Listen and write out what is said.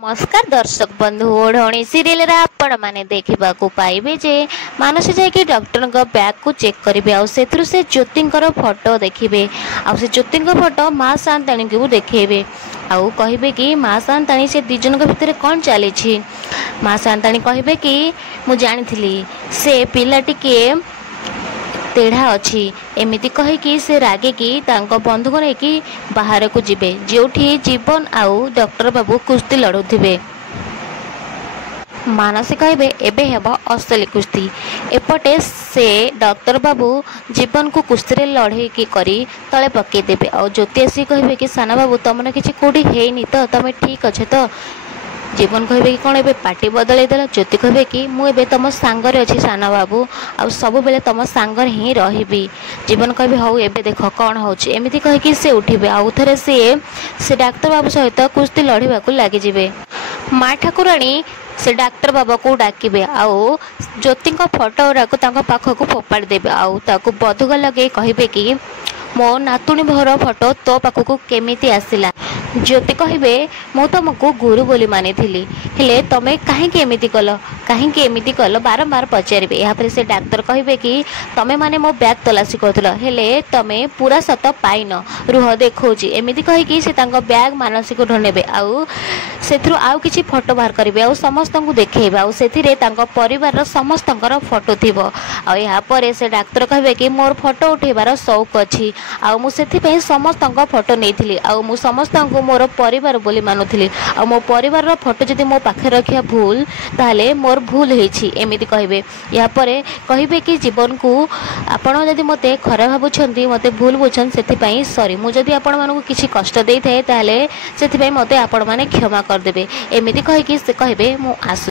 नमस्कार दर्शक बंधु ओढ़णी सीरियल रे आपण माने देखा पाइबे जे मानसी जाकि डॉक्टर बैग को चेक करेंगे आउ से ज्योतिंकर फोटो देखिए आउ से ज्योति फोटो माँ शांताणी को देखेबे आउ कहे कि माँ शांताणी से दिजन भितर कौन चली माँ शांताणी कहे कि मु जानी से पिला टिके तेढ़ा अच्छी एमती कहीकि से रागिकी बंधुक नहीं बाहर को जीवे जो जीवन आउ डॉक्टर बाबू कुश्ती लड़ुवे मानसी कहे एबे हेब असली कुश्ती एपटे से डॉक्टर बाबू जीवन को कुश्ती लड़े करी तले पकईदेवे और ज्योति आसी कहे कि साना बाबू तुमने किसी कौटी है तो तुम ठीक अच्छे तो जीवन कहे कि कौन ए पार्टी बदल देला ज्योति कहे कि मुझे तुम सांगरे अच्छी साना बाबू आ सब बेले तुम सांगर ही रही जीवन कहे हौ एबे देख कौन होमती कहीकि से उठे आउ थे से डाक्तर बाबू सहित कुश्ती लड़ाक लगिजे माँ ठाकुराणी से डाक्तर बाबा को डाकिबे आउ ज्योति फोटो गुराक पाखक फोपाड़ी देवे आउ बधुक लगे कहे कि मो नातुणी भर फोटो तो पाखक केमिति आसिला ज्योति कहे मु तुमको गुरु बोली मानी हेले तमें कहीं एमती कल कहीं एमती कल बारंबार पचारे यापर से डाक्तर कहे कि तमें माने मो बैग तलासी कर हेले तमें पूरा सत पाइन रुह देखौची एमती कहीकि से बैग मानसी को ढनेबे आउ आउ किछि फोटो बाहर करेंगे आउ समस्त को देखेबे आउ सेथिरे परिवार समस्त फोटो थिबो आ या परे से डाक्तर कहे कि मोर फोटो उठेबार शौक अच्छी आउ मु सेथिपई समस्त फोटो नेइथिली आउ मु समस्त को मोर परिवार बोली मानुथिली आ मो परिवार फोटो जदि मो पाखे रखिया भूल ताले मोर भूल हेछि एमिति कहबे या परे कहबे कि जीवन को आपण जदि मते खराब भाबुछंती मते भूल बुझन सेथिपई सॉरी मु जदि आपण मानको किछि कष्ट देइ थाए ताले सेथिपई मते आपण माने क्षमा कर देबे एमिति कहि कि से कहबे मु आसु।